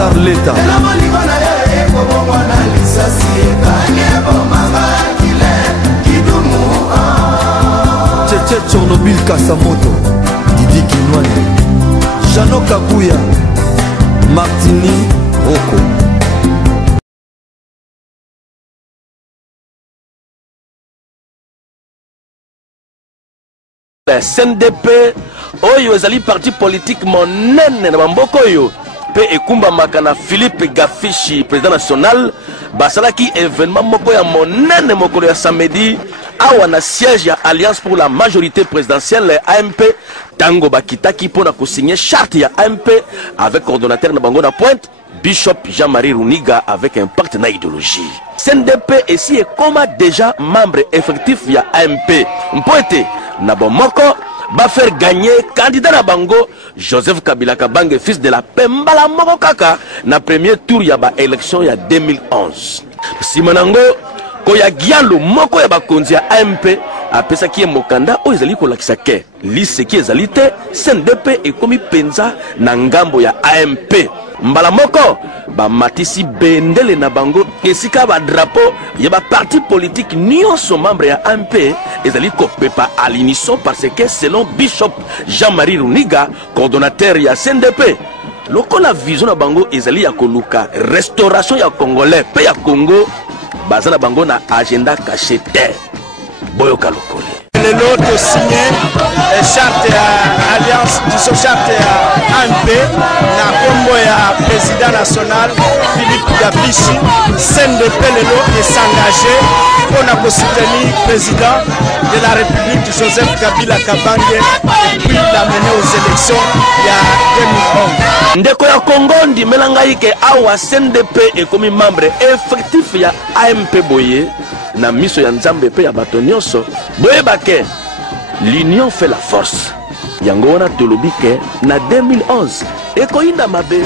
Star Leta Tchétché Tchernobyl Kasamoto Didi Kinwani Jano Kabuya Martini Roko. CNDP oyo ezali parti politique monene na bamboko oyo pe ekumba makana Philippe Gafichi président national basalaki événement moko ya monene mokolo ya samedi awa na siège ya Alliance pour la majorité présidentielle AMP tango bakitaki pona ko signer charte ya AMP avec coordonnateur na bango na pointe Bishop Jean-Marie Runiga avec un partenaire idéologie. CNDP ici est comme déjà membre effectif ya AMP. Mpoete na bomoko ba faire gagner candidat na bango Joseph Kabila Kabange fils de la Pembala moko kaka na premier tour ya ba élection ya 2011. Simanango koya gialo moko ya bakonzi ya AMP apesa ki mokanda o ezali ko lakisa ke liste ki ezali te CNDP ekomi penza na ngambo ya AMP. Mbala moko ba matisi bendele na bango esika ba drapeau ya ba parti politique nyonso membre ya AMP ezali ko pepa à l'unisson parce que selon Bishop Jean-Marie Runiga coordonnateur ya CNDP lokola vision na bango ezali ya koluka restauration ya congolais pe ya Congo bazana bango na agenda caché te boyoka lokole le lot de signer charte à alliance disons charte à AMP na combo ya président national Philippe Gafichi CNDP le lot est s'engager pour na soutenir président de la République Joseph Kabila Kabange et puis l'amener aux élections il y a 2011. Ndeko ya Congo ndi melangai ke awa CNDP et comme membre effectif ya AMP boye na miso ya nzambe pe ya bato nyonso boye bake l'union fait la force yango wana tolobi ke na 2011 ekoyinda mabe